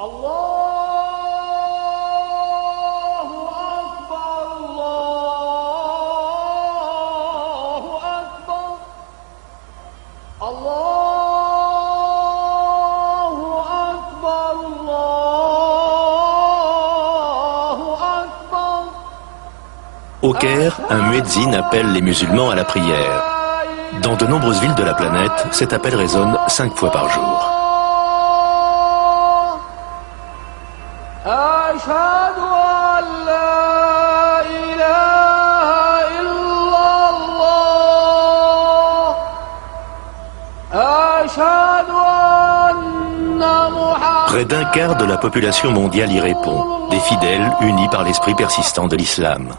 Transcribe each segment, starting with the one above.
Au Caire, un muezzin appelle les musulmans à la prière. Dans de nombreuses villes de la planète, cet appel résonne 5 fois par jour. Près d'un quart de la population mondiale y répond, des fidèles unis par l'esprit persistant de l'islam.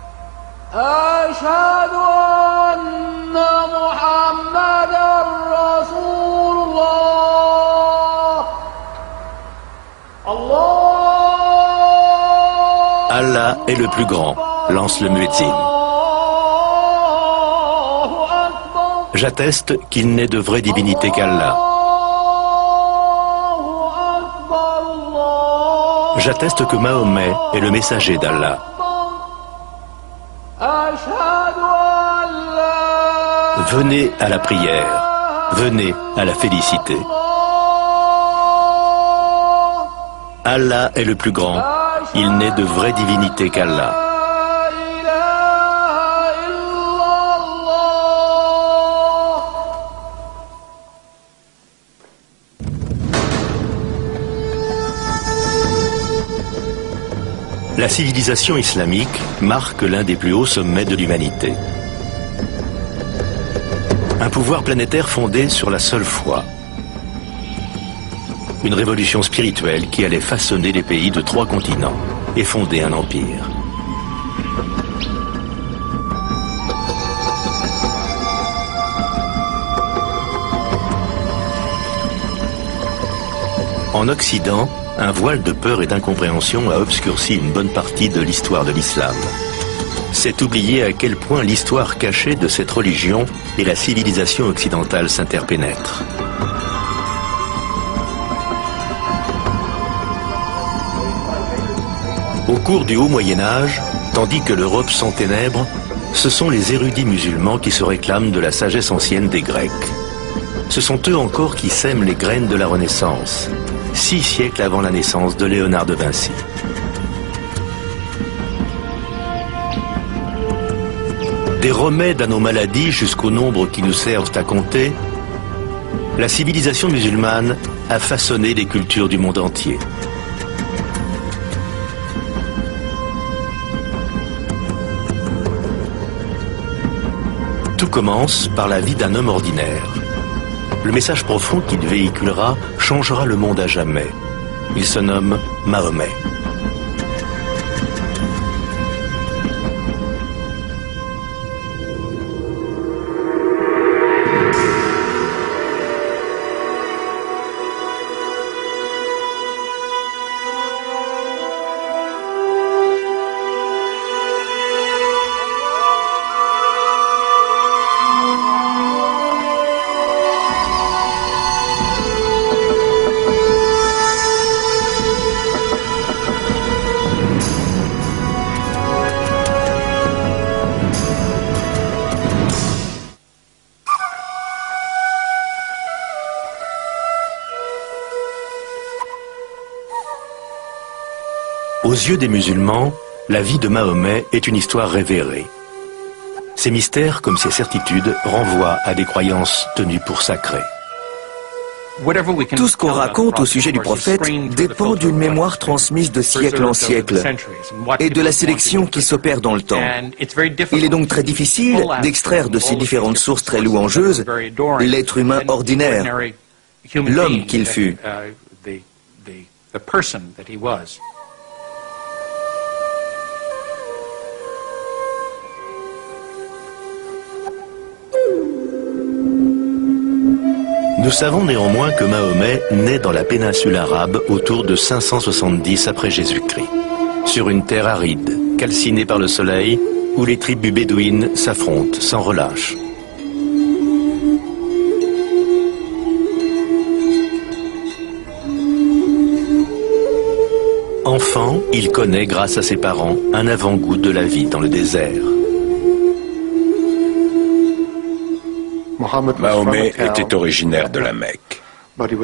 Allah est le plus grand, lance le muezzin. J'atteste qu'il n'est de vraie divinité qu'Allah. J'atteste que Mahomet est le messager d'Allah. Venez à la prière, venez à la félicité. Allah est le plus grand, il n'est de vraie divinité qu'Allah. La civilisation islamique marque l'un des plus hauts sommets de l'humanité. Un pouvoir planétaire fondé sur la seule foi. Une révolution spirituelle qui allait façonner les pays de 3 continents et fonder un empire. En Occident, un voile de peur et d'incompréhension a obscurci une bonne partie de l'histoire de l'islam. C'est oublier à quel point l'histoire cachée de cette religion et la civilisation occidentale s'interpénètrent. Au cours du Haut Moyen-Âge, tandis que l'Europe s'enténèbre, ce sont les érudits musulmans qui se réclament de la sagesse ancienne des Grecs. Ce sont eux encore qui sèment les graines de la Renaissance, 6 siècles avant la naissance de Léonard de Vinci. Des remèdes à nos maladies jusqu'au nombre qui nous servent à compter, la civilisation musulmane a façonné les cultures du monde entier. Tout commence par la vie d'un homme ordinaire. Le message profond qu'il véhiculera changera le monde à jamais. Il se nomme Mahomet. Aux yeux des musulmans, la vie de Mahomet est une histoire révérée. Ses mystères, comme ses certitudes, renvoient à des croyances tenues pour sacrées. Tout ce qu'on raconte au sujet du prophète dépend d'une mémoire transmise de siècle en siècle et de la sélection qui s'opère dans le temps. Il est donc très difficile d'extraire de ces différentes sources très louangeuses l'être humain ordinaire, l'homme qu'il fut. Nous savons néanmoins que Mahomet naît dans la péninsule arabe autour de 570 après Jésus-Christ, sur une terre aride, calcinée par le soleil, où les tribus bédouines s'affrontent sans relâche. Enfant, il connaît, grâce à ses parents, un avant-goût de la vie dans le désert. Mahomet était originaire de la Mecque.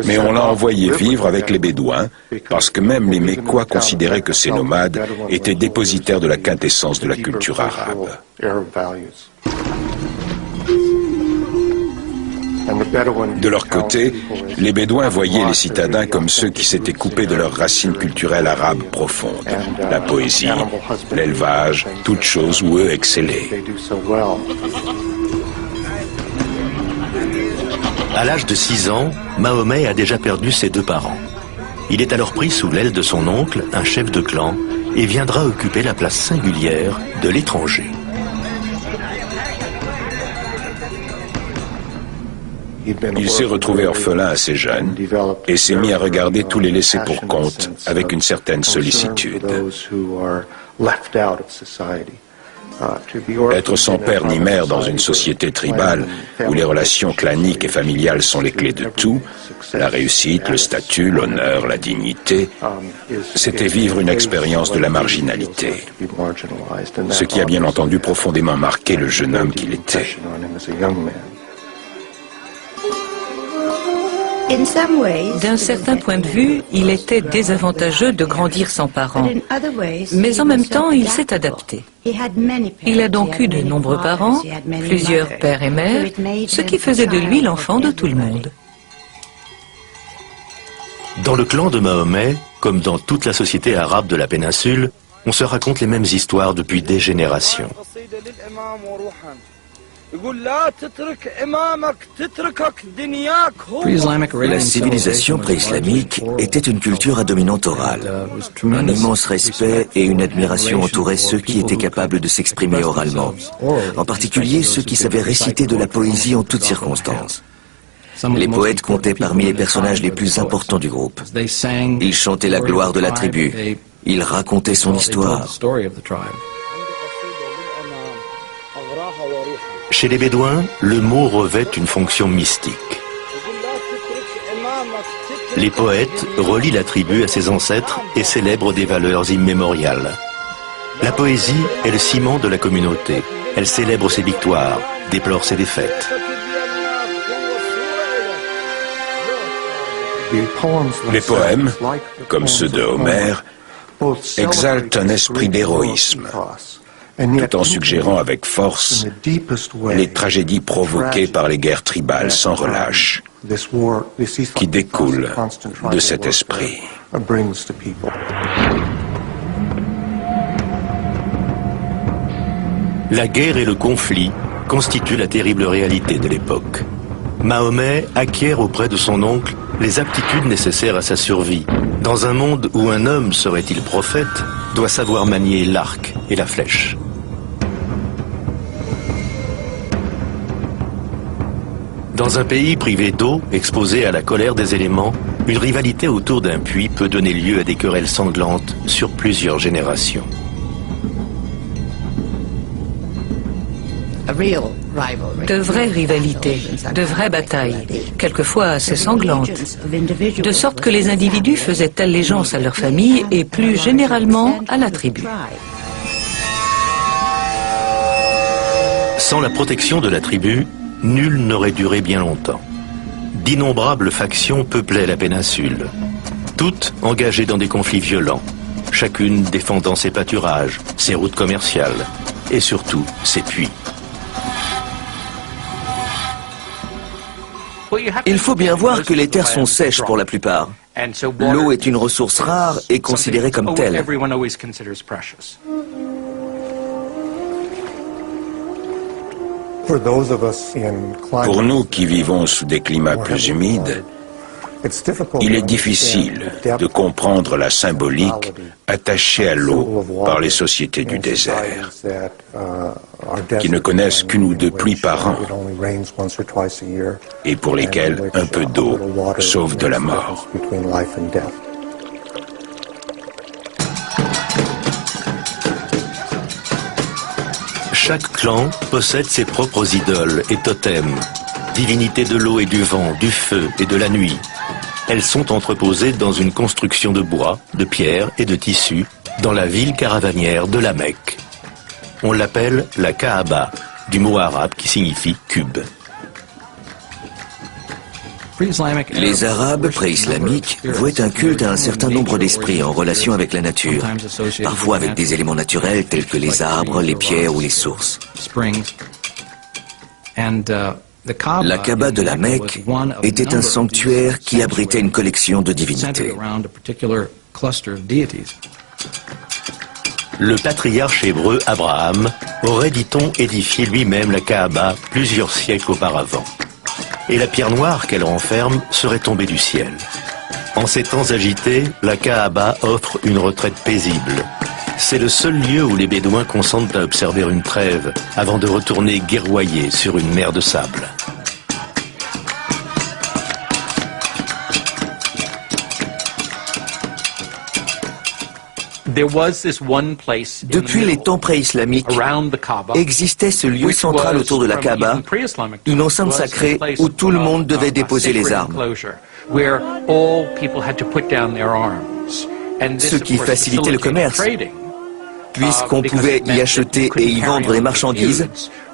Mais on l'a envoyé vivre avec les Bédouins parce que même les Mécois considéraient que ces nomades étaient dépositaires de la quintessence de la culture arabe. De leur côté, les Bédouins voyaient les citadins comme ceux qui s'étaient coupés de leurs racines culturelles arabes profondes. La poésie, l'élevage, toutes choses où eux excellaient. À l'âge de 6 ans, Mahomet a déjà perdu ses 2 parents. Il est alors pris sous l'aile de son oncle, un chef de clan, et viendra occuper la place singulière de l'étranger. Il s'est retrouvé orphelin assez jeune et s'est mis à regarder tous les laissés pour compte avec une certaine sollicitude. Être sans père ni mère dans une société tribale où les relations claniques et familiales sont les clés de tout, la réussite, le statut, l'honneur, la dignité, c'était vivre une expérience de la marginalité, ce qui a bien entendu profondément marqué le jeune homme qu'il était. D'un certain point de vue, il était désavantageux de grandir sans parents. Mais en même temps, il s'est adapté. Il a donc eu de nombreux parents, plusieurs pères et mères, ce qui faisait de lui l'enfant de tout le monde. Dans le clan de Mahomet, comme dans toute la société arabe de la péninsule, on se raconte les mêmes histoires depuis des générations. La civilisation pré-islamique était une culture à dominante orale. Un immense respect et une admiration entouraient ceux qui étaient capables de s'exprimer oralement, en particulier ceux qui savaient réciter de la poésie en toutes circonstances. Les poètes comptaient parmi les personnages les plus importants du groupe. Ils chantaient la gloire de la tribu. Ils racontaient son histoire. Chez les Bédouins, le mot revêt une fonction mystique. Les poètes relient la tribu à ses ancêtres et célèbrent des valeurs immémoriales. La poésie est le ciment de la communauté. Elle célèbre ses victoires, déplore ses défaites. Les poèmes, comme ceux de Homère, exaltent un esprit d'héroïsme, tout en suggérant avec force les tragédies provoquées par les guerres tribales sans relâche, qui découlent de cet esprit. La guerre et le conflit constituent la terrible réalité de l'époque. Mahomet acquiert auprès de son oncle les aptitudes nécessaires à sa survie. Dans un monde où un homme, serait-il prophète, doit savoir manier l'arc et la flèche. Dans un pays privé d'eau, exposé à la colère des éléments, une rivalité autour d'un puits peut donner lieu à des querelles sanglantes sur plusieurs générations. De vraies rivalités, de vraies batailles, quelquefois assez sanglantes, de sorte que les individus faisaient allégeance à leur famille et plus généralement à la tribu. Sans la protection de la tribu, nul n'aurait duré bien longtemps. D'innombrables factions peuplaient la péninsule, toutes engagées dans des conflits violents, chacune défendant ses pâturages, ses routes commerciales et surtout ses puits. Il faut bien voir que les terres sont sèches pour la plupart. L'eau est une ressource rare et considérée comme telle. Pour nous qui vivons sous des climats plus humides, il est difficile de comprendre la symbolique attachée à l'eau par les sociétés du désert, qui ne connaissent qu'une ou deux pluies par an et pour lesquelles un peu d'eau sauve de la mort. Chaque clan possède ses propres idoles et totems, divinités de l'eau et du vent, du feu et de la nuit. Elles sont entreposées dans une construction de bois, de pierre et de tissu dans la ville caravanière de la Mecque. On l'appelle la Kaaba, du mot arabe qui signifie cube. Les Arabes pré-islamiques vouaient un culte à un certain nombre d'esprits en relation avec la nature, parfois avec des éléments naturels tels que les arbres, les pierres ou les sources. La Kaaba de la Mecque était un sanctuaire qui abritait une collection de divinités. Le patriarche hébreu Abraham aurait, dit-on, édifié lui-même la Kaaba plusieurs siècles auparavant. Et la pierre noire qu'elle renferme serait tombée du ciel. En ces temps agités, la Kaaba offre une retraite paisible. C'est le seul lieu où les Bédouins consentent à observer une trêve avant de retourner guerroyer sur une mer de sable. Depuis les temps pré-islamiques, existait ce lieu central autour de la Kaaba, une enceinte sacrée où tout le monde devait déposer les armes. Ce qui facilitait le commerce, puisqu'on pouvait y acheter et y vendre des marchandises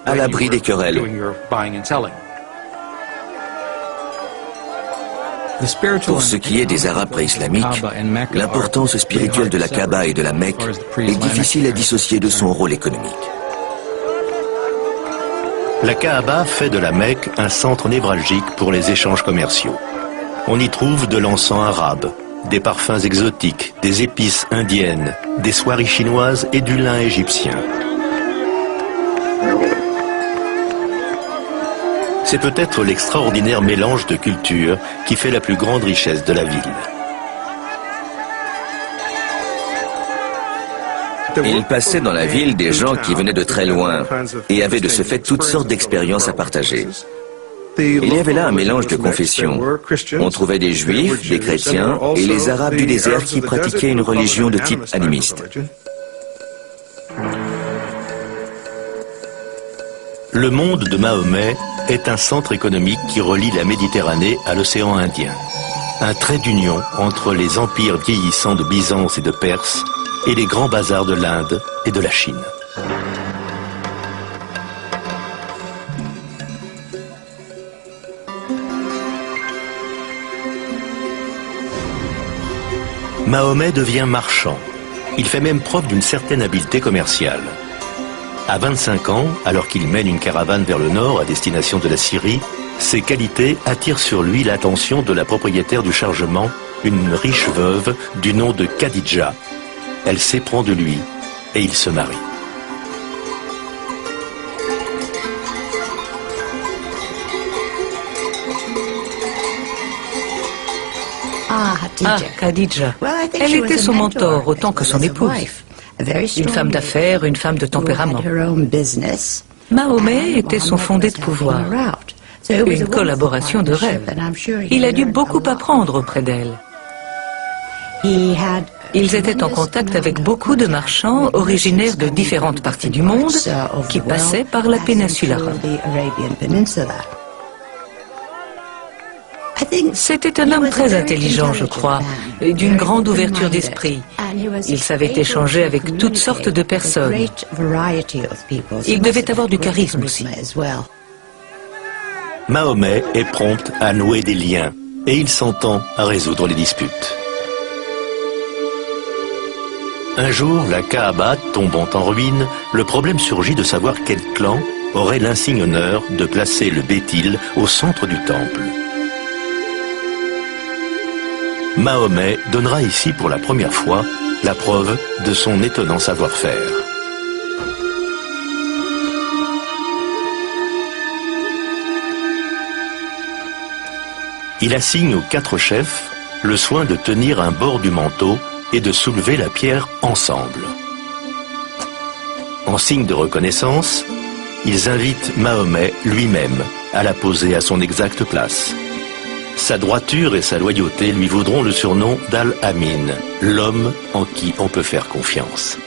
à l'abri des querelles. Pour ce qui est des Arabes pré-islamiques, l'importance spirituelle de la Kaaba et de la Mecque est difficile à dissocier de son rôle économique. La Kaaba fait de la Mecque un centre névralgique pour les échanges commerciaux. On y trouve de l'encens arabe, des parfums exotiques, des épices indiennes, des soieries chinoises et du lin égyptien. C'est peut-être l'extraordinaire mélange de cultures qui fait la plus grande richesse de la ville. Il passait dans la ville des gens qui venaient de très loin et avaient de ce fait toutes sortes d'expériences à partager. Il y avait là un mélange de confessions. On trouvait des juifs, des chrétiens et les arabes du désert qui pratiquaient une religion de type animiste. Le monde de Mahomet est un centre économique qui relie la Méditerranée à l'océan Indien. Un trait d'union entre les empires vieillissants de Byzance et de Perse et les grands bazars de l'Inde et de la Chine. Mahomet devient marchand. Il fait même preuve d'une certaine habileté commerciale. À 25 ans, alors qu'il mène une caravane vers le nord à destination de la Syrie, ses qualités attirent sur lui l'attention de la propriétaire du chargement, une riche veuve du nom de Khadija. Elle s'éprend de lui et ils se marient. Ah, Khadija. Elle était son mentor autant que son épouse. Une femme d'affaires, une femme de tempérament. Mahomet était son fondé de pouvoir. Une collaboration de rêve. Il a dû beaucoup apprendre auprès d'elle. Ils étaient en contact avec beaucoup de marchands originaires de différentes parties du monde qui passaient par la péninsule arabe. C'était un homme très intelligent, je crois, et d'une grande ouverture d'esprit. Il savait échanger avec toutes sortes de personnes. Il devait avoir du charisme aussi. Mahomet est prompt à nouer des liens et il s'entend à résoudre les disputes. Un jour, la Kaaba tombant en ruine, le problème surgit de savoir quel clan aurait l'insigne honneur de placer le Béthil au centre du temple. Mahomet donnera ici pour la première fois la preuve de son étonnant savoir-faire. Il assigne aux 4 chefs le soin de tenir un bord du manteau et de soulever la pierre ensemble. En signe de reconnaissance, ils invitent Mahomet lui-même à la poser à son exacte place. Sa droiture et sa loyauté lui vaudront le surnom d'Al-Amin, l'homme en qui on peut faire confiance.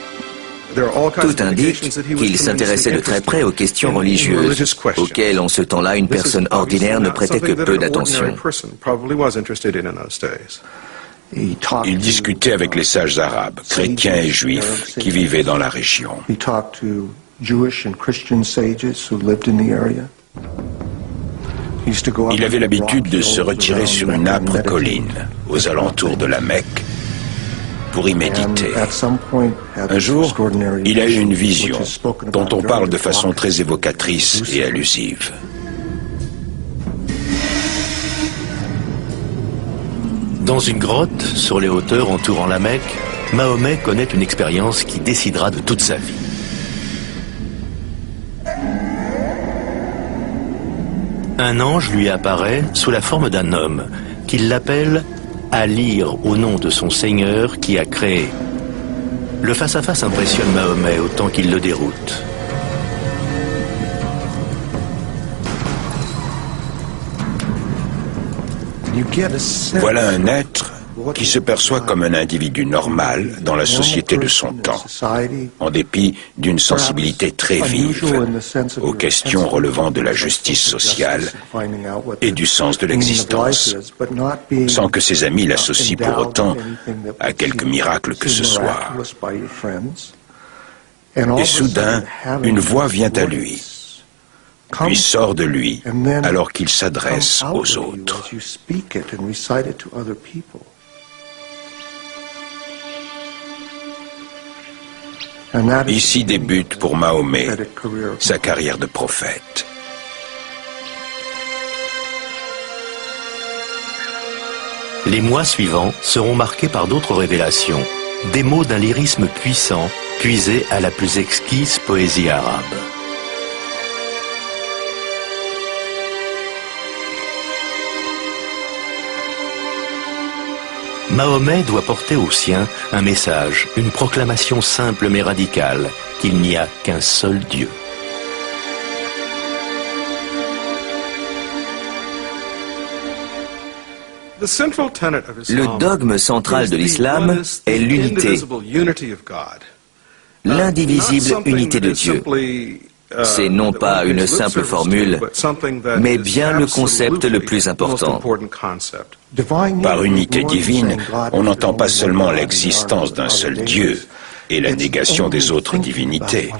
Tout indique qu'il s'intéressait de très près aux questions religieuses, auxquelles en ce temps-là une personne ordinaire ne prêtait que peu d'attention. Il discutait avec les sages arabes, chrétiens et juifs, qui vivaient dans la région. Il avait l'habitude de se retirer sur une âpre colline, aux alentours de la Mecque, pour y méditer. Un jour, il a eu une vision, dont on parle de façon très évocatrice et allusive. Dans une grotte, sur les hauteurs entourant la Mecque, Mahomet connaît une expérience qui décidera de toute sa vie. Un ange lui apparaît sous la forme d'un homme, qu'il l'appelle à lire au nom de son Seigneur qui a créé. Le face-à-face impressionne Mahomet autant qu'il le déroute. Voilà un être qui se perçoit comme un individu normal dans la société de son temps, en dépit d'une sensibilité très vive aux questions relevant de la justice sociale et du sens de l'existence, sans que ses amis l'associent pour autant à quelque miracle que ce soit. Et soudain, une voix vient à lui, puis sort de lui alors qu'il s'adresse aux autres. Ici débute pour Mahomet sa carrière de prophète. Les mois suivants seront marqués par d'autres révélations, des mots d'un lyrisme puissant, puisés à la plus exquise poésie arabe. Mahomet doit porter aux siens un message, une proclamation simple mais radicale, qu'il n'y a qu'un seul Dieu. Le dogme central de l'islam est l'unité, l'indivisible unité de Dieu. C'est non pas une simple formule, mais bien le concept le plus important. Par unité divine, on n'entend pas seulement l'existence d'un seul Dieu et la négation des autres divinités.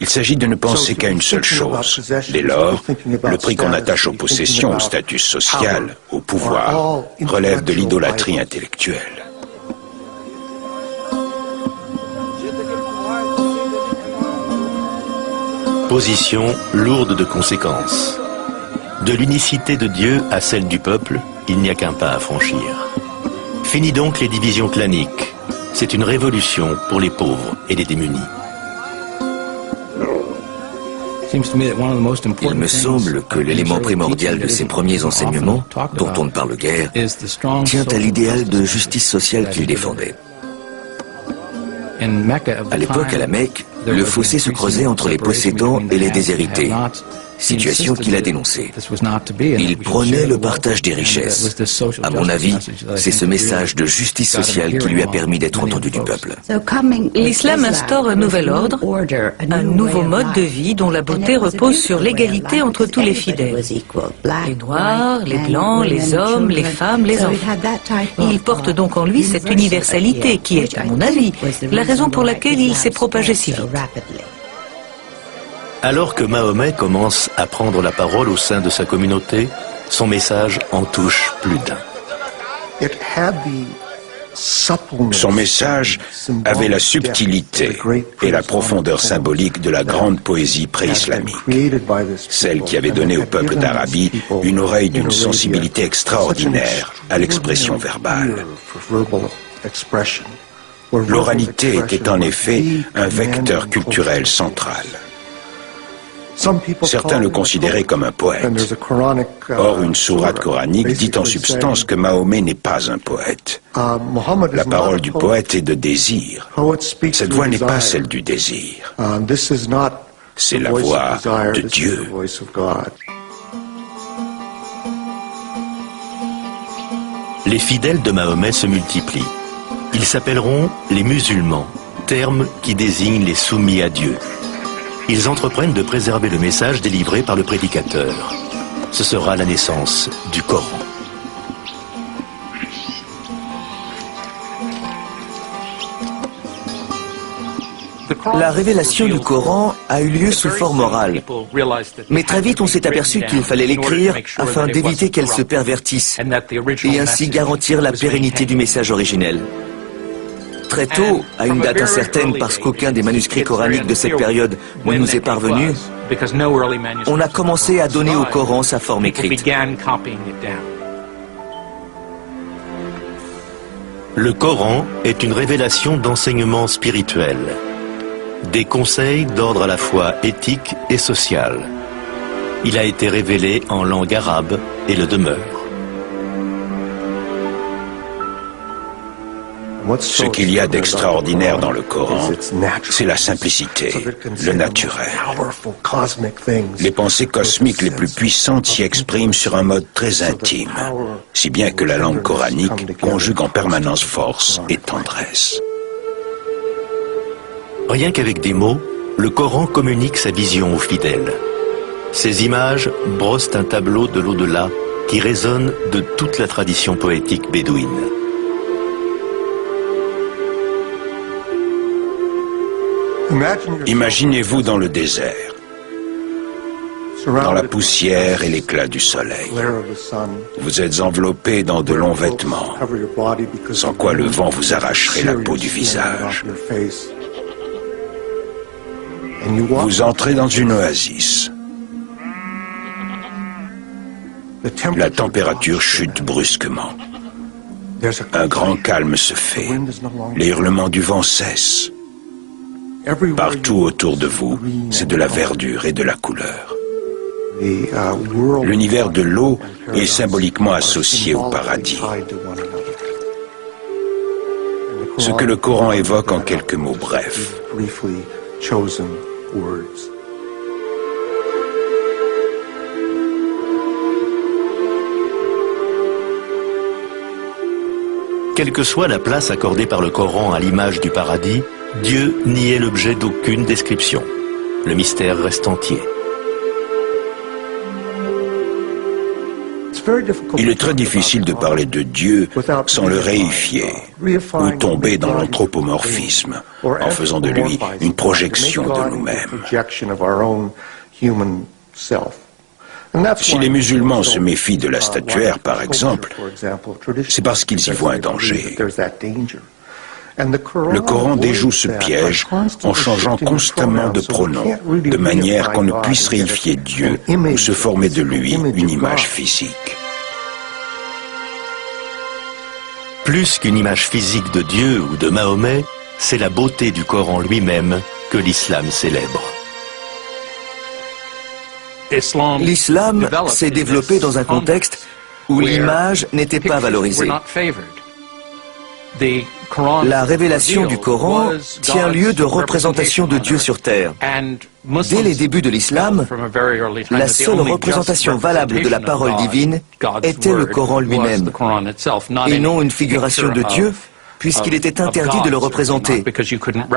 Il s'agit de ne penser qu'à une seule chose. Dès lors, le prix qu'on attache aux possessions, au statut social, au pouvoir, relève de l'idolâtrie intellectuelle. Position lourde de conséquences. De l'unicité de Dieu à celle du peuple, il n'y a qu'un pas à franchir. Fini donc les divisions claniques. C'est une révolution pour les pauvres et les démunis. Il me semble que l'élément primordial de ces premiers enseignements, dont on ne parle guère, tient à l'idéal de justice sociale qu'il défendait. À l'époque, à la Mecque, le fossé se creusait entre les possédants et les déshérités, situation qu'il a dénoncée. Il prônait le partage des richesses. À mon avis, c'est ce message de justice sociale qui lui a permis d'être entendu du peuple. L'islam instaure un nouvel ordre, un nouveau mode de vie dont la beauté repose sur l'égalité entre tous les fidèles. Les noirs, les blancs, les hommes, les femmes, les enfants. Il porte donc en lui cette universalité qui est, à mon avis, la raison pour laquelle il s'est propagé si vite. Alors que Mahomet commence à prendre la parole au sein de sa communauté, son message en touche plus d'un. Son message avait la subtilité et la profondeur symbolique de la grande poésie pré-islamique, celle qui avait donné au peuple d'Arabie une oreille d'une sensibilité extraordinaire à l'expression verbale. L'oralité était en effet un vecteur culturel central. Certains le considéraient comme un poète. Or, une sourate coranique dit en substance que Mahomet n'est pas un poète. La parole du poète est de désir. Cette voix n'est pas celle du désir. C'est la voix de Dieu. Les fidèles de Mahomet se multiplient. Ils s'appelleront les musulmans, terme qui désigne les soumis à Dieu. Ils entreprennent de préserver le message délivré par le prédicateur. Ce sera la naissance du Coran. La révélation du Coran a eu lieu sous forme orale. Mais très vite, on s'est aperçu qu'il fallait l'écrire afin d'éviter qu'elle se pervertisse et ainsi garantir la pérennité du message originel. Très tôt, à une date incertaine parce qu'aucun des manuscrits coraniques de cette période ne nous est parvenu, on a commencé à donner au Coran sa forme écrite. Le Coran est une révélation d'enseignement spirituel, des conseils d'ordre à la fois éthique et social. Il a été révélé en langue arabe et le demeure. Ce qu'il y a d'extraordinaire dans le Coran, c'est la simplicité, le naturel. Les pensées cosmiques les plus puissantes s'y expriment sur un mode très intime, si bien que la langue coranique conjugue en permanence force et tendresse. Rien qu'avec des mots, le Coran communique sa vision aux fidèles. Ces images brossent un tableau de l'au-delà qui résonne de toute la tradition poétique bédouine. Imaginez-vous dans le désert, dans la poussière et l'éclat du soleil. Vous êtes enveloppé dans de longs vêtements, sans quoi le vent vous arracherait la peau du visage. Vous entrez dans une oasis. La température chute brusquement. Un grand calme se fait. Les hurlements du vent cessent. Partout autour de vous, c'est de la verdure et de la couleur. L'univers de l'eau est symboliquement associé au paradis. Ce que le Coran évoque en quelques mots brefs. Quelle que soit la place accordée par le Coran à l'image du paradis, Dieu n'y est l'objet d'aucune description. Le mystère reste entier. Il est très difficile de parler de Dieu sans le réifier ou tomber dans l'anthropomorphisme en faisant de lui une projection de nous-mêmes. Si les musulmans se méfient de la statuaire, par exemple, c'est parce qu'ils y voient un danger. Le Coran déjoue ce piège en changeant constamment de pronom, de manière qu'on ne puisse réifier Dieu ou se former de lui une image physique. Plus qu'une image physique de Dieu ou de Mahomet, c'est la beauté du Coran lui-même que l'islam célèbre. L'islam s'est développé dans un contexte où l'image n'était pas valorisée. La révélation du Coran tient lieu de représentation de Dieu sur terre. Dès les débuts de l'islam, la seule représentation valable de la parole divine était le Coran lui-même, et non une figuration de Dieu, puisqu'il était interdit de le représenter,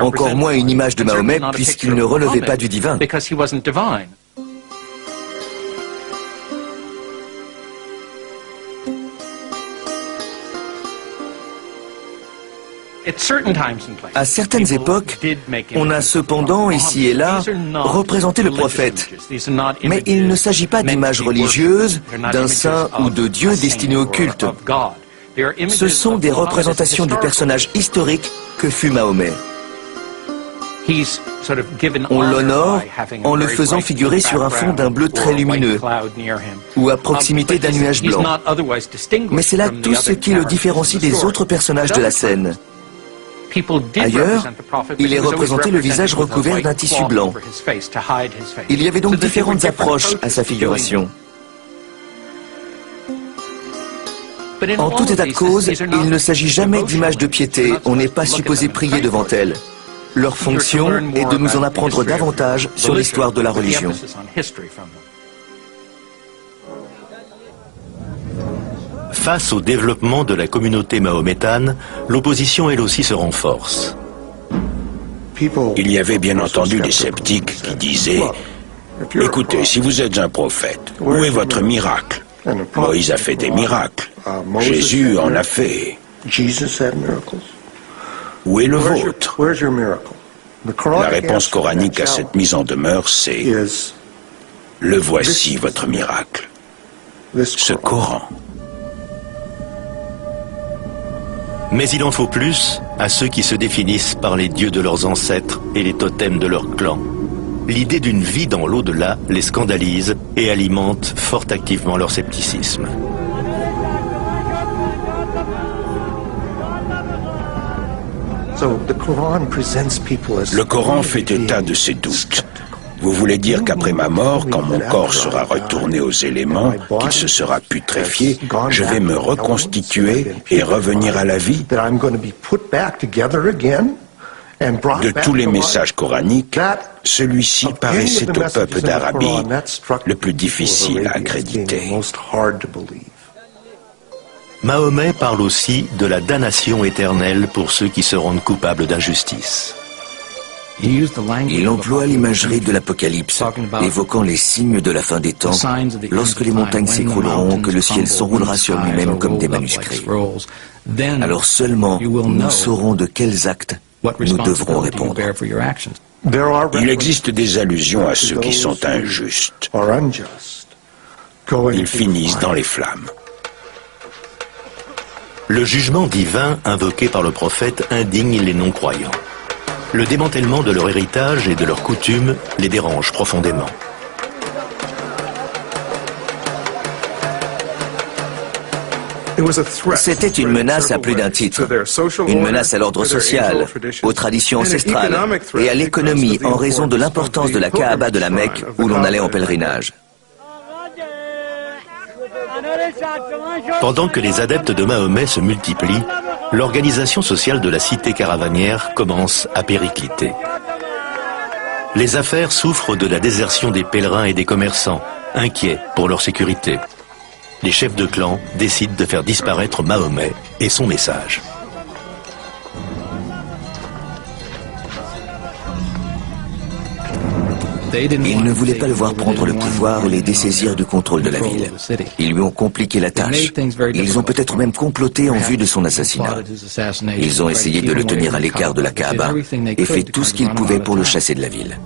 encore moins une image de Mahomet, puisqu'il ne relevait pas du divin. À certaines époques, on a cependant, ici et là, représenté le prophète. Mais il ne s'agit pas d'images religieuses, d'un saint ou de Dieu destinés au culte. Ce sont des représentations du personnage historique que fut Mahomet. On l'honore en le faisant figurer sur un fond d'un bleu très lumineux ou à proximité d'un nuage blanc. Mais c'est là tout ce qui le différencie des autres personnages de la scène. Ailleurs, il est représenté le visage recouvert d'un tissu blanc. Il y avait donc différentes approches à sa figuration. En tout état de cause, il ne s'agit jamais d'images de piété, on n'est pas supposé prier devant elles. Leur fonction est de nous en apprendre davantage sur l'histoire de la religion. Face au développement de la communauté mahométane, l'opposition elle aussi se renforce. Il y avait bien entendu des sceptiques qui disaient « Écoutez, si vous êtes un prophète, où est votre miracle? Moïse a fait des miracles. Jésus en a fait. Où est le vôtre ?» La réponse coranique à cette mise en demeure, c'est « Le voici votre miracle. » Ce Coran. Mais il en faut plus à ceux qui se définissent par les dieux de leurs ancêtres et les totems de leur clan. L'idée d'une vie dans l'au-delà les scandalise et alimente fort activement leur scepticisme. Le Coran fait état de ces doutes. Vous voulez dire qu'après ma mort, quand mon corps sera retourné aux éléments, qu'il se sera putréfié, je vais me reconstituer et revenir à la vie? De tous les messages coraniques, celui-ci paraissait au peuple d'Arabie le plus difficile à accréditer. Mahomet parle aussi de la damnation éternelle pour ceux qui se rendent coupables d'injustice. Il emploie l'imagerie de l'Apocalypse, évoquant les signes de la fin des temps, lorsque les montagnes s'écrouleront, que le ciel s'enroulera sur lui-même comme des manuscrits. Alors seulement, nous saurons de quels actes nous devrons répondre. Il existe des allusions à ceux qui sont injustes. Ils finissent dans les flammes. Le jugement divin invoqué par le prophète indigne les non-croyants. Le démantèlement de leur héritage et de leurs coutumes les dérange profondément. C'était une menace à plus d'un titre. Une menace à l'ordre social, aux traditions ancestrales et à l'économie en raison de l'importance de la Kaaba de la Mecque où l'on allait en pèlerinage. Pendant que les adeptes de Mahomet se multiplient, l'organisation sociale de la cité caravanière commence à péricliter. Les affaires souffrent de la désertion des pèlerins et des commerçants, inquiets pour leur sécurité. Les chefs de clan décident de faire disparaître Mahomet et son message. Ils ne voulaient pas le voir prendre le pouvoir et les dessaisir du contrôle de la ville. Ils lui ont compliqué la tâche. Ils ont peut-être même comploté en vue de son assassinat. Ils ont essayé de le tenir à l'écart de la Kaaba et fait tout ce qu'ils pouvaient pour le chasser de la ville.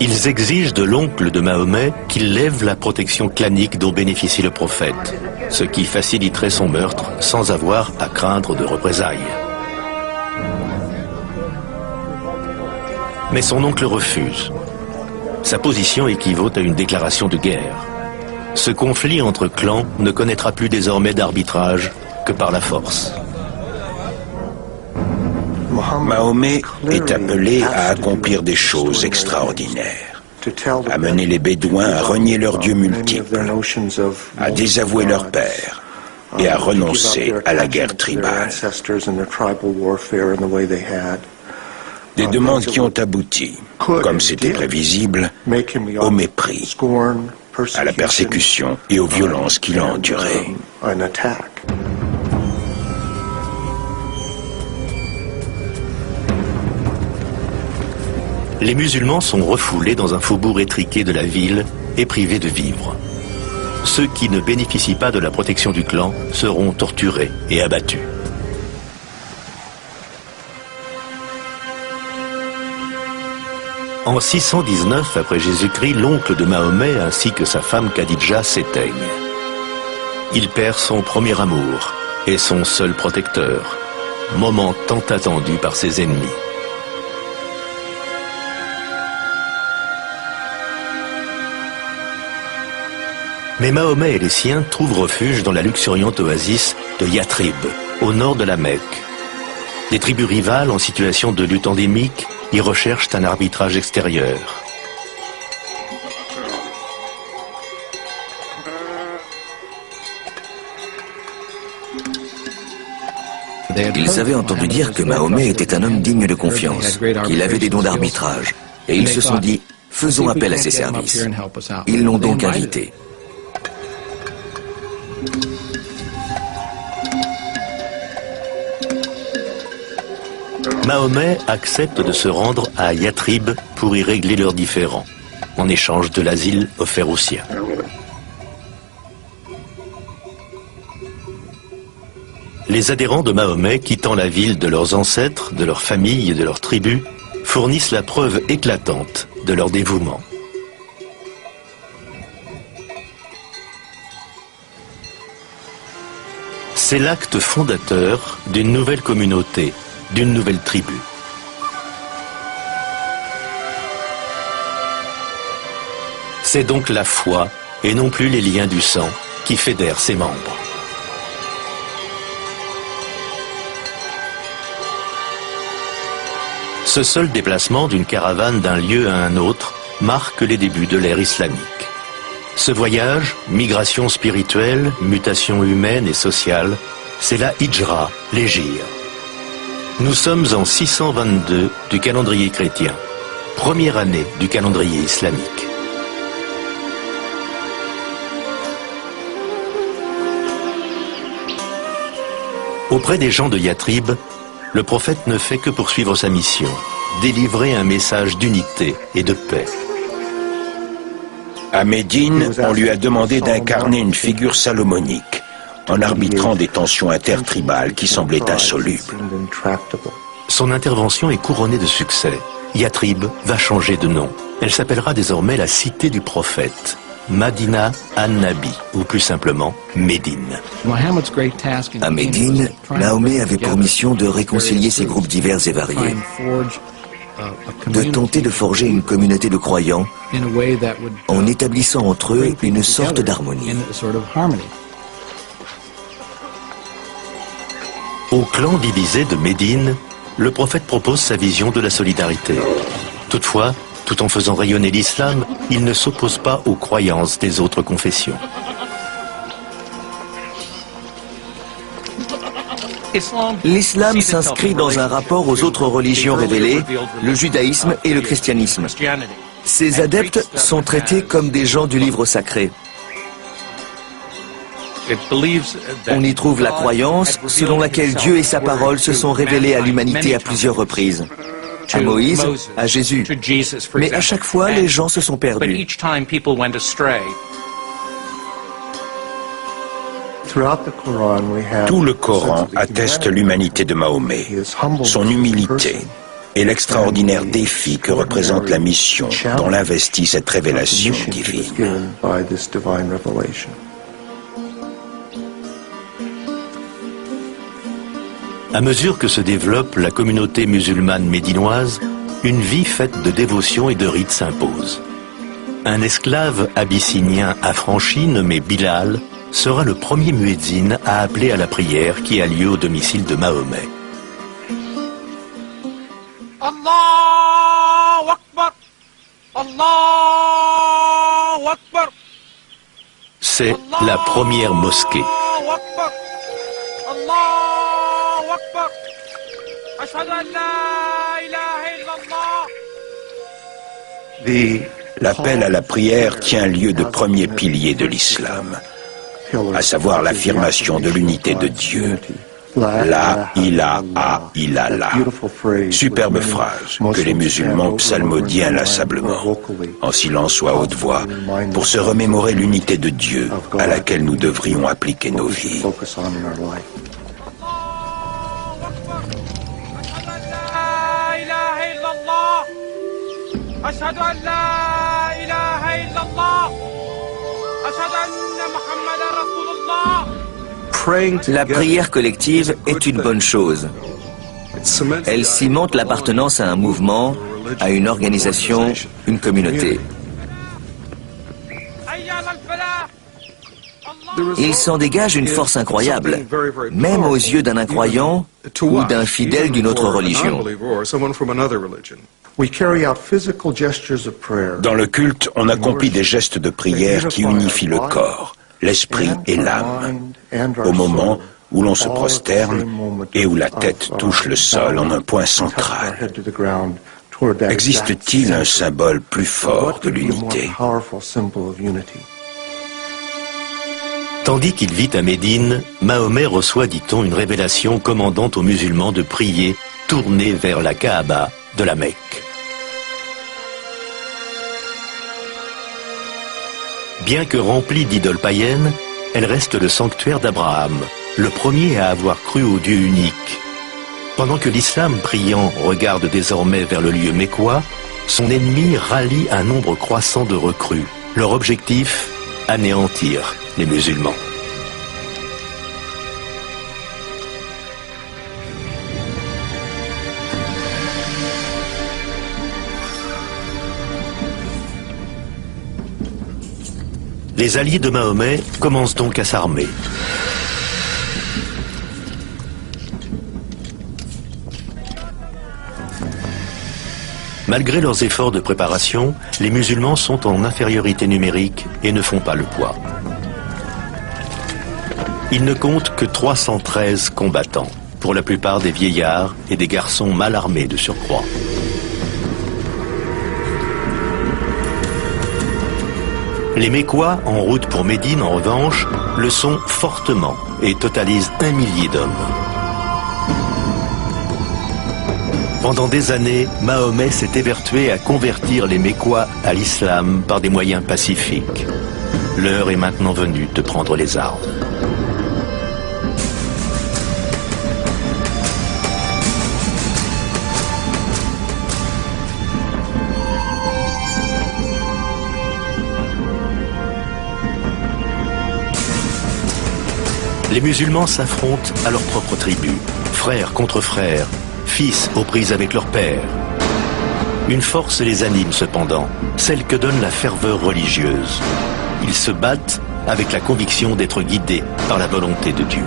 Ils exigent de l'oncle de Mahomet qu'il lève la protection clanique dont bénéficie le prophète, ce qui faciliterait son meurtre sans avoir à craindre de représailles. Mais son oncle refuse. Sa position équivaut à une déclaration de guerre. Ce conflit entre clans ne connaîtra plus désormais d'arbitrage que par la force. Mahomet est appelé à accomplir des choses extraordinaires, à mener les Bédouins à renier leurs dieux multiples, à désavouer leur père et à renoncer à la guerre tribale. Des demandes qui ont abouti, comme c'était prévisible, au mépris, à la persécution et aux violences qu'il a endurées. Les musulmans sont refoulés dans un faubourg étriqué de la ville et privés de vivres. Ceux qui ne bénéficient pas de la protection du clan seront torturés et abattus. En 619 après Jésus-Christ, l'oncle de Mahomet ainsi que sa femme Khadija s'éteignent. Il perd son premier amour et son seul protecteur, moment tant attendu par ses ennemis. Mais Mahomet et les siens trouvent refuge dans la luxuriante oasis de Yathrib, au nord de la Mecque. Des tribus rivales en situation de lutte endémique y recherchent un arbitrage extérieur. Ils avaient entendu dire que Mahomet était un homme digne de confiance, qu'il avait des dons d'arbitrage, et ils se sont dit « faisons appel à ses services ». Ils l'ont donc invité. Mahomet accepte de se rendre à Yathrib pour y régler leurs différends, en échange de l'asile offert aux siens. Les adhérents de Mahomet, quittant la ville de leurs ancêtres, de leurs familles et de leurs tribus, fournissent la preuve éclatante de leur dévouement. C'est l'acte fondateur d'une nouvelle communauté, d'une nouvelle tribu. C'est donc la foi, et non plus les liens du sang, qui fédèrent ses membres. Ce seul déplacement d'une caravane d'un lieu à un autre marque les débuts de l'ère islamique. Ce voyage, migration spirituelle, mutation humaine et sociale, c'est la hijra, l'hégire. Nous sommes en 622 du calendrier chrétien, première année du calendrier islamique. Auprès des gens de Yathrib, le prophète ne fait que poursuivre sa mission, délivrer un message d'unité et de paix. À Médine, on lui a demandé d'incarner une figure salomonique, en arbitrant des tensions intertribales qui semblaient insolubles. Son intervention est couronnée de succès. Yathrib va changer de nom. Elle s'appellera désormais la cité du prophète, Madina an-Nabi, ou plus simplement Médine. À Médine, Mahomet avait pour mission de réconcilier ces groupes divers et variés, de tenter de forger une communauté de croyants en établissant entre eux une sorte d'harmonie. Au clan divisé de Médine, le prophète propose sa vision de la solidarité. Toutefois, tout en faisant rayonner l'islam, il ne s'oppose pas aux croyances des autres confessions. L'islam s'inscrit dans un rapport aux autres religions révélées, le judaïsme et le christianisme. Ces adeptes sont traités comme des gens du livre sacré. On y trouve la croyance selon laquelle Dieu et sa parole se sont révélés à l'humanité à plusieurs reprises. À Moïse, à Jésus. Mais à chaque fois, les gens se sont perdus. Tout le Coran atteste l'humanité de Mahomet, son humilité et l'extraordinaire défi que représente la mission dont l'investit cette révélation divine. À mesure que se développe la communauté musulmane médinoise, une vie faite de dévotion et de rites s'impose. Un esclave abyssinien affranchi nommé Bilal sera le premier muezzin à appeler à la prière qui a lieu au domicile de Mahomet. Allahu Akbar, Allahu Akbar. C'est la première mosquée. L'appel à la prière tient lieu de premier pilier de l'islam, à savoir l'affirmation de l'unité de Dieu. La ilaha illallah. Superbe phrase que les musulmans psalmodient inlassablement, en silence ou à haute voix, pour se remémorer l'unité de Dieu à laquelle nous devrions appliquer nos vies. La prière collective est une bonne chose. Elle cimente l'appartenance à un mouvement, à une organisation, une communauté. Il s'en dégage une force incroyable, même aux yeux d'un incroyant ou d'un fidèle d'une autre religion. Dans le culte, on accomplit des gestes de prière qui unifient le corps, l'esprit et l'âme, au moment où l'on se prosterne et où la tête touche le sol en un point central. Existe-t-il un symbole plus fort de l'unité? Tandis qu'il vit à Médine, Mahomet reçoit, dit-on, une révélation commandant aux musulmans de prier tournée vers la Kaaba de la Mecque. Bien que remplie d'idoles païennes, elle reste le sanctuaire d'Abraham, le premier à avoir cru au Dieu unique. Pendant que l'islam priant regarde désormais vers le lieu mécois, son ennemi rallie un nombre croissant de recrues. Leur objectif, anéantir les musulmans. Les alliés de Mahomet commencent donc à s'armer. Malgré leurs efforts de préparation, les musulmans sont en infériorité numérique et ne font pas le poids. Ils ne comptent que 313 combattants, pour la plupart des vieillards et des garçons mal armés de surcroît. Les Mécois, en route pour Médine, en revanche, le sont fortement et totalisent 1 millier d'hommes. Pendant des années, Mahomet s'est évertué à convertir les Mécois à l'islam par des moyens pacifiques. L'heure est maintenant venue de prendre les armes. Les musulmans s'affrontent à leur propre tribu, frères contre frères, fils aux prises avec leur père. Une force les anime cependant, celle que donne la ferveur religieuse. Ils se battent avec la conviction d'être guidés par la volonté de Dieu.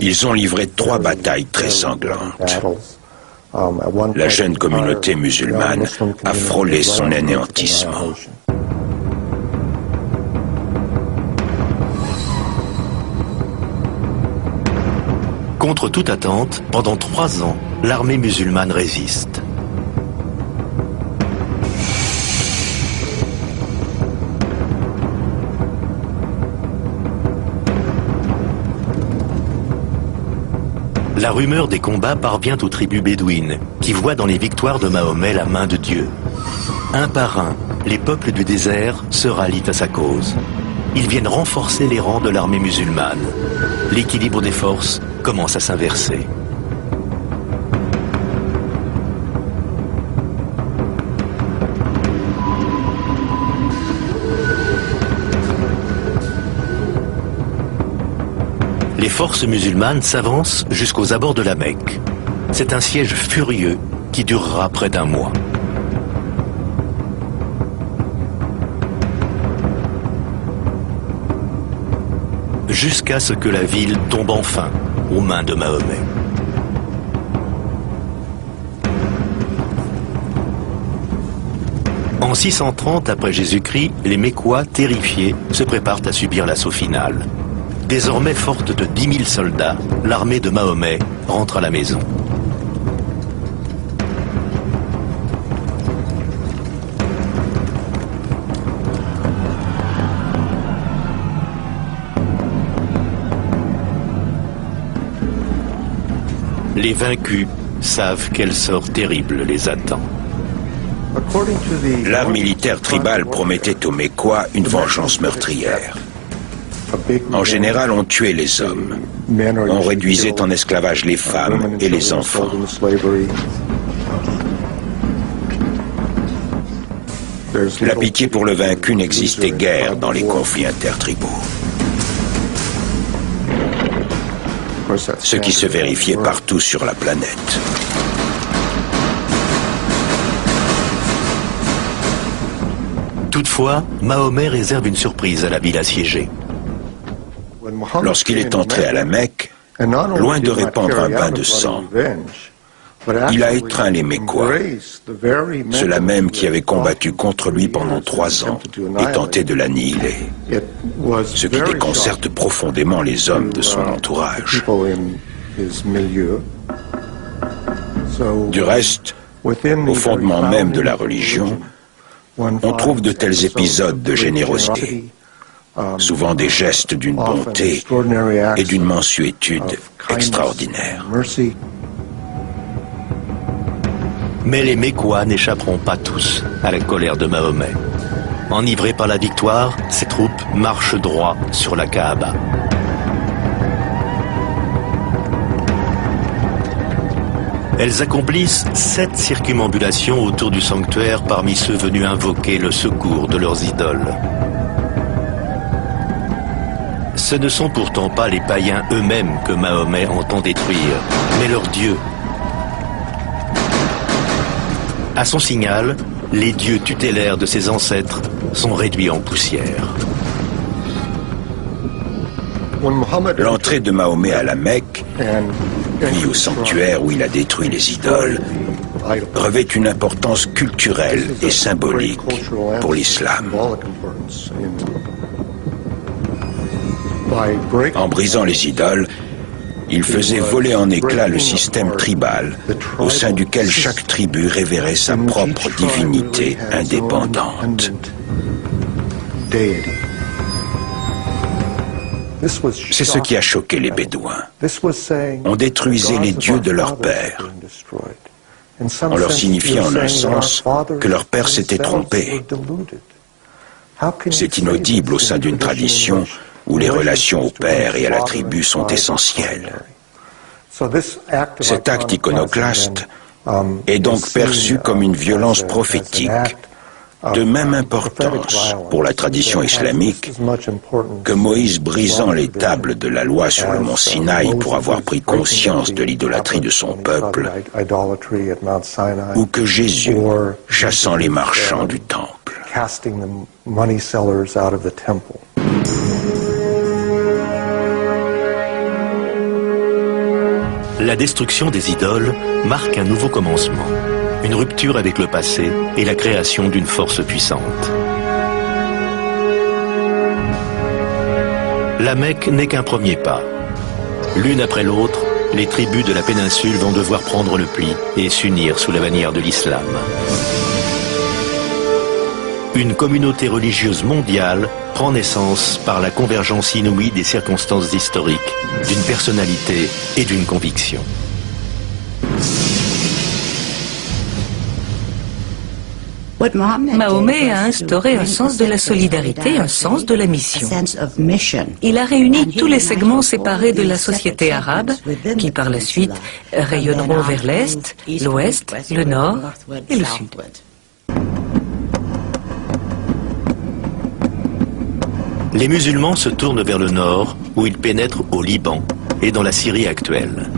Ils ont livré 3 batailles très sanglantes. La jeune communauté musulmane a frôlé son anéantissement. Contre toute attente, pendant 3 ans, l'armée musulmane résiste. La rumeur des combats parvient aux tribus bédouines, qui voient dans les victoires de Mahomet la main de Dieu. Un par un, les peuples du désert se rallient à sa cause. Ils viennent renforcer les rangs de l'armée musulmane. L'équilibre des forces commence à s'inverser. Les forces musulmanes s'avancent jusqu'aux abords de la Mecque. C'est un siège furieux qui durera près d'1 mois. Jusqu'à ce que la ville tombe enfin aux mains de Mahomet. En 630 après Jésus-Christ, les Mécois, terrifiés, se préparent à subir l'assaut final. Désormais forte de 10 000 soldats, l'armée de Mahomet rentre à la maison. Les vaincus savent quel sort terrible les attend. L'art militaire tribal promettait aux Mécois une vengeance meurtrière. En général, on tuait les hommes. On réduisait en esclavage les femmes et les enfants. La pitié pour le vaincu n'existait guère dans les conflits intertribaux. Ce qui se vérifiait partout sur la planète. Toutefois, Mahomet réserve une surprise à la ville assiégée. Lorsqu'il est entré à la Mecque, loin de répandre un bain de sang, il a étreint les Mécois, ceux-là même qui avaient combattu contre lui pendant 3 ans et tenté de l'annihiler, ce qui déconcerte profondément les hommes de son entourage. Du reste, au fondement même de la religion, on trouve de tels épisodes de générosité, souvent des gestes d'une bonté et d'une mansuétude extraordinaire. Mais les Mécois n'échapperont pas tous à la colère de Mahomet. Enivrés par la victoire, ses troupes marchent droit sur la Kaaba. Elles accomplissent 7 circumambulations autour du sanctuaire parmi ceux venus invoquer le secours de leurs idoles. Ce ne sont pourtant pas les païens eux-mêmes que Mahomet entend détruire, mais leurs dieux. À son signal, les dieux tutélaires de ses ancêtres sont réduits en poussière. L'entrée de Mahomet à la Mecque, puis au sanctuaire où il a détruit les idoles, revêt une importance culturelle et symbolique pour l'islam. En brisant les idoles, il faisait voler en éclats le système tribal, au sein duquel chaque tribu révérait sa propre divinité indépendante. C'est ce qui a choqué les Bédouins. On détruisait les dieux de leur père, en leur signifiant en un sens que leur père s'était trompé. C'est inaudible au sein d'une tradition où les relations au père et à la tribu sont essentielles. Cet acte iconoclaste est donc perçu comme une violence prophétique de même importance pour la tradition islamique que Moïse brisant les tables de la loi sur le mont Sinaï pour avoir pris conscience de l'idolâtrie de son peuple, ou que Jésus chassant les marchands du temple. La destruction des idoles marque un nouveau commencement, une rupture avec le passé et la création d'une force puissante. La Mecque n'est qu'un premier pas. L'une après l'autre, les tribus de la péninsule vont devoir prendre le pli et s'unir sous la bannière de l'islam. Une communauté religieuse mondiale prend naissance par la convergence inouïe des circonstances historiques, d'une personnalité et d'une conviction. Mahomet a instauré un sens de la solidarité, un sens de la mission. Il a réuni tous les segments séparés de la société arabe, qui par la suite rayonneront vers l'Est, l'Ouest, le Nord et le Sud. Les musulmans se tournent vers le nord, où ils pénètrent au Liban et dans la Syrie actuelle.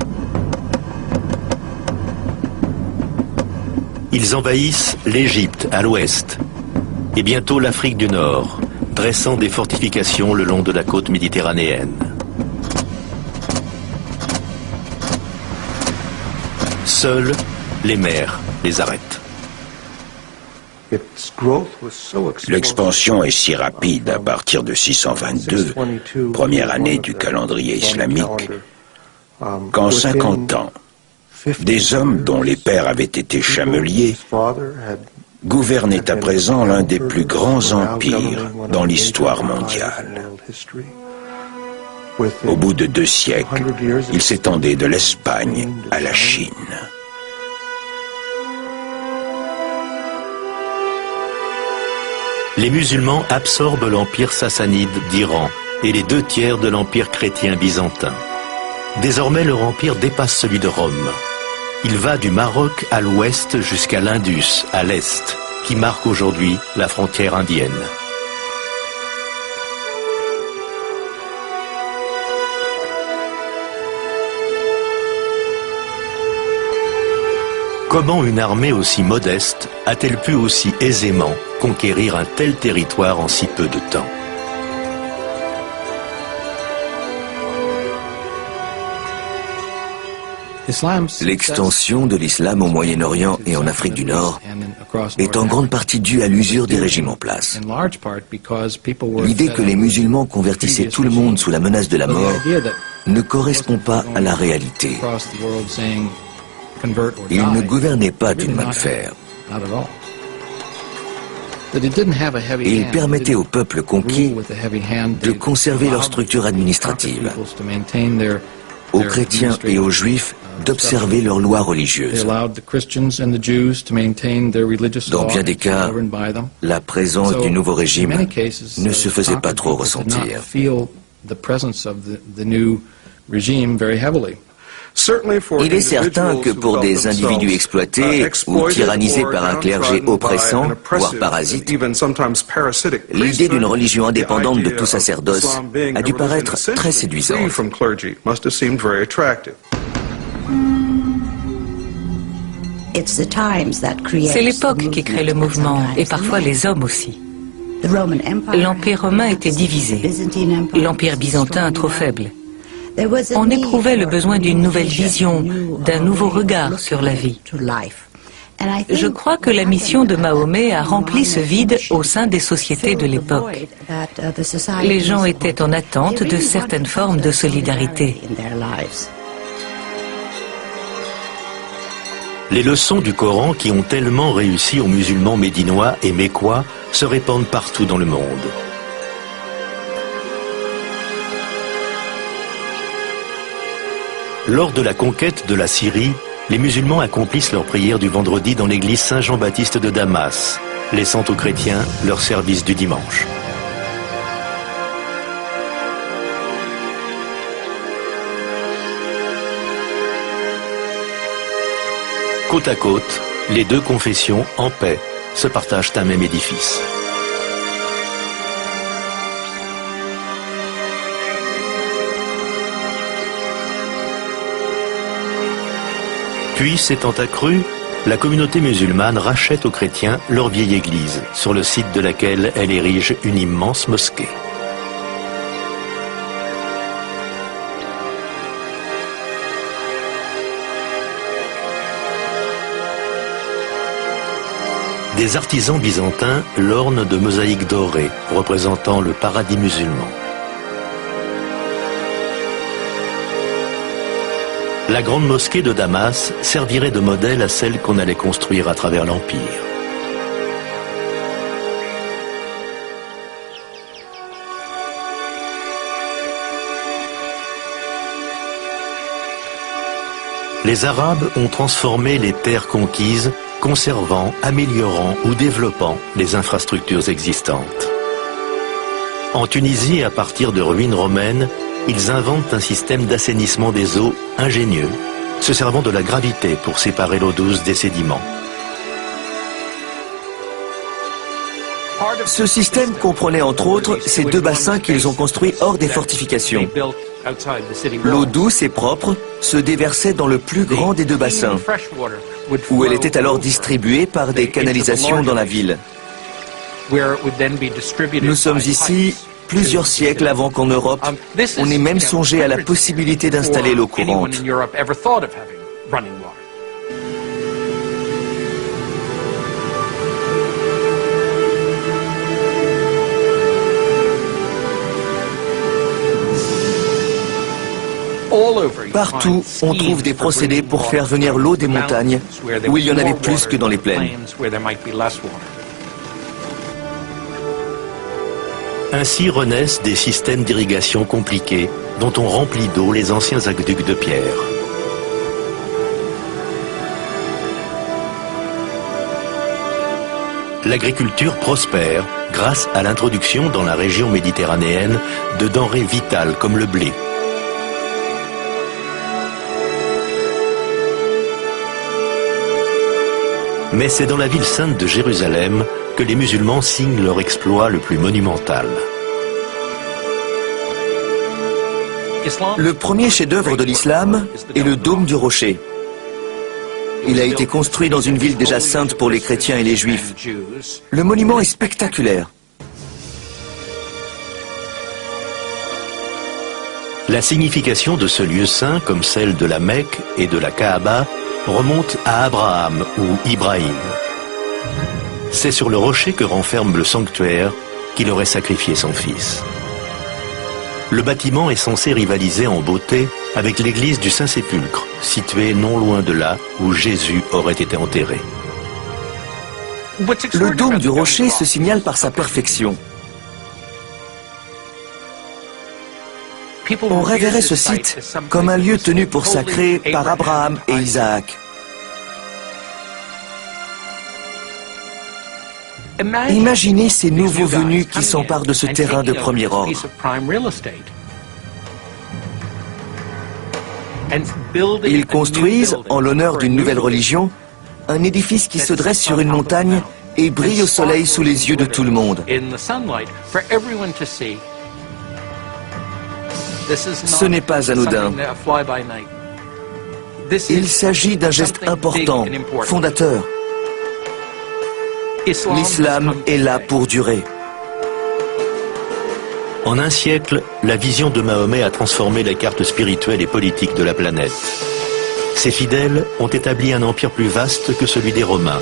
Ils envahissent l'Égypte à l'ouest et bientôt l'Afrique du Nord, dressant des fortifications le long de la côte méditerranéenne. Seules les mers les arrêtent. L'expansion est si rapide à partir de 622, première année du calendrier islamique, qu'en 50 ans, des hommes dont les pères avaient été chameliers gouvernaient à présent l'un des plus grands empires dans l'histoire mondiale. Au bout de 2 siècles, ils s'étendaient de l'Espagne à la Chine. Les musulmans absorbent l'empire sassanide d'Iran et les 2 tiers de l'empire chrétien byzantin. Désormais, leur empire dépasse celui de Rome. Il va du Maroc à l'ouest jusqu'à l'Indus, à l'est, qui marque aujourd'hui la frontière indienne. Comment une armée aussi modeste a-t-elle pu aussi aisément conquérir un tel territoire en si peu de temps ? L'extension de l'islam au Moyen-Orient et en Afrique du Nord est en grande partie due à l'usure des régimes en place. L'idée que les musulmans convertissaient tout le monde sous la menace de la mort ne correspond pas à la réalité. Il ne gouvernait pas d'une main de fer. Et il permettait au peuple conquis de conserver leur structure administrative, aux chrétiens et aux juifs d'observer leurs lois religieuses. Dans bien des cas, la présence du nouveau régime ne se faisait pas trop ressentir. Il est certain que pour des individus exploités ou tyrannisés par un clergé oppressant, voire parasite, l'idée d'une religion indépendante de tout sacerdoce a dû paraître très séduisante. C'est l'époque qui crée le mouvement, et parfois les hommes aussi. L'Empire romain était divisé, l'Empire byzantin trop faible. On éprouvait le besoin d'une nouvelle vision, d'un nouveau regard sur la vie. Je crois que la mission de Mahomet a rempli ce vide au sein des sociétés de l'époque. Les gens étaient en attente de certaines formes de solidarité. Les leçons du Coran qui ont tellement réussi aux musulmans médinois et mécois se répandent partout dans le monde. Lors de la conquête de la Syrie, les musulmans accomplissent leur prière du vendredi dans l'église Saint-Jean-Baptiste de Damas, laissant aux chrétiens leur service du dimanche. Côte à côte, les deux confessions, en paix, se partagent un même édifice. Puis, s'étant accrue, la communauté musulmane rachète aux chrétiens leur vieille église, sur le site de laquelle elle érige une immense mosquée. Des artisans byzantins l'ornent de mosaïques dorées, représentant le paradis musulman. La grande mosquée de Damas servirait de modèle à celle qu'on allait construire à travers l'Empire. Les Arabes ont transformé les terres conquises, conservant, améliorant ou développant les infrastructures existantes. En Tunisie, à partir de ruines romaines, ils inventent un système d'assainissement des eaux ingénieux, se servant de la gravité pour séparer l'eau douce des sédiments. Ce système comprenait entre autres ces deux bassins qu'ils ont construits hors des fortifications. L'eau douce et propre se déversait dans le plus grand des deux bassins, où elle était alors distribuée par des canalisations dans la ville. Nous sommes ici plusieurs siècles avant qu'en Europe, on ait même songé à la possibilité d'installer l'eau courante. Partout, on trouve des procédés pour faire venir l'eau des montagnes, où il y en avait plus que dans les plaines. Ainsi renaissent des systèmes d'irrigation compliqués, dont on remplit d'eau les anciens aqueducs de pierre. L'agriculture prospère grâce à l'introduction dans la région méditerranéenne de denrées vitales comme le blé. Mais c'est dans la ville sainte de Jérusalem que les musulmans signent leur exploit le plus monumental. Le premier chef-d'œuvre de l'islam est le dôme du rocher. Il a été construit dans une ville déjà sainte pour les chrétiens et les juifs. Le monument est spectaculaire. La signification de ce lieu saint, comme celle de la Mecque et de la Kaaba, remonte à Abraham ou Ibrahim. C'est sur le rocher que renferme le sanctuaire qu'il aurait sacrifié son fils. Le bâtiment est censé rivaliser en beauté avec l'église du Saint-Sépulcre, située non loin de là où Jésus aurait été enterré. Le dôme du rocher se signale par sa perfection. On révérait ce site comme un lieu tenu pour sacré par Abraham et Isaac. Imaginez ces nouveaux venus qui s'emparent de ce terrain de premier ordre. Ils construisent, en l'honneur d'une nouvelle religion, un édifice qui se dresse sur une montagne et brille au soleil sous les yeux de tout le monde. Ce n'est pas anodin. Il s'agit d'un geste important, fondateur. L'islam est là pour durer. En un siècle, la vision de Mahomet a transformé les cartes spirituelles et politiques de la planète. Ses fidèles ont établi un empire plus vaste que celui des Romains.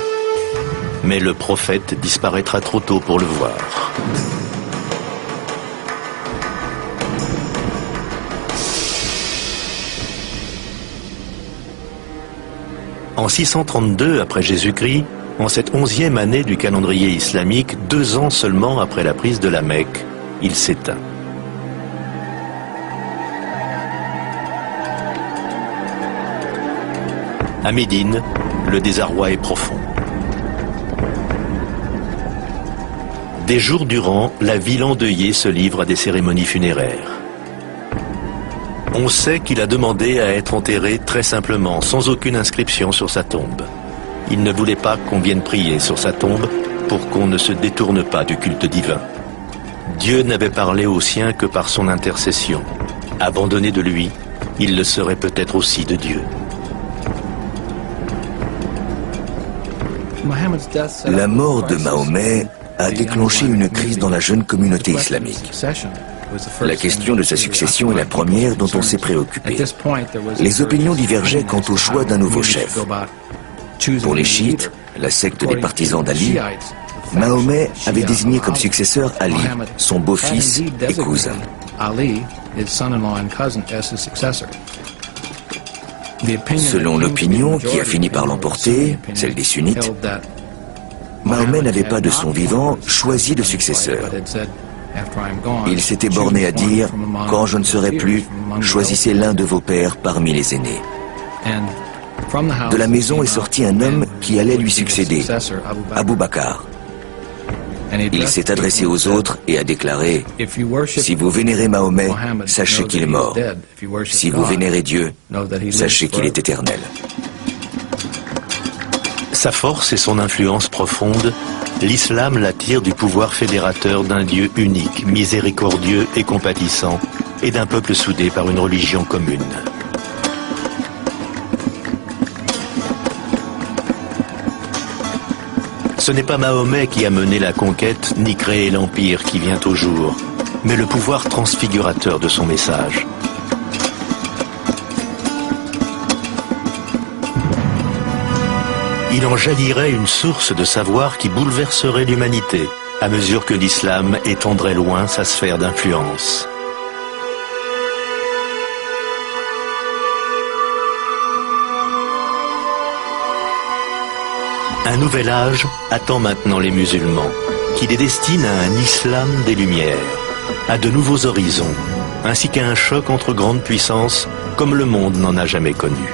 Mais le prophète disparaîtra trop tôt pour le voir. En 632 après Jésus-Christ, en cette 11e année du calendrier islamique, 2 ans seulement après la prise de la Mecque, il s'éteint. À Médine, le désarroi est profond. Des jours durant, la ville endeuillée se livre à des cérémonies funéraires. On sait qu'il a demandé à être enterré très simplement, sans aucune inscription sur sa tombe. Il ne voulait pas qu'on vienne prier sur sa tombe pour qu'on ne se détourne pas du culte divin. Dieu n'avait parlé aux siens que par son intercession. Abandonné de lui, il le serait peut-être aussi de Dieu. La mort de Mahomet a déclenché une crise dans la jeune communauté islamique. La question de sa succession est la première dont on s'est préoccupé. Les opinions divergeaient quant au choix d'un nouveau chef. Pour les chiites, la secte des partisans d'Ali, Mahomet avait désigné comme successeur Ali, son beau-fils et cousin. Selon l'opinion qui a fini par l'emporter, celle des sunnites, Mahomet n'avait pas de son vivant choisi de successeur. Il s'était borné à dire « Quand je ne serai plus, choisissez l'un de vos pères parmi les aînés ». De la maison est sorti un homme qui allait lui succéder, Abu Bakr. Il s'est adressé aux autres et a déclaré « Si vous vénérez Mahomet, sachez qu'il est mort. Si vous vénérez Dieu, sachez qu'il est éternel. » Sa force et son influence profonde, l'islam l'attire du pouvoir fédérateur d'un Dieu unique, miséricordieux et compatissant, et d'un peuple soudé par une religion commune. Ce n'est pas Mahomet qui a mené la conquête ni créé l'empire qui vient au jour, mais le pouvoir transfigurateur de son message. Il en jaillirait une source de savoir qui bouleverserait l'humanité, à mesure que l'islam étendrait loin sa sphère d'influence. Un nouvel âge attend maintenant les musulmans, qui les destinent à un islam des Lumières, à de nouveaux horizons, ainsi qu'à un choc entre grandes puissances comme le monde n'en a jamais connu.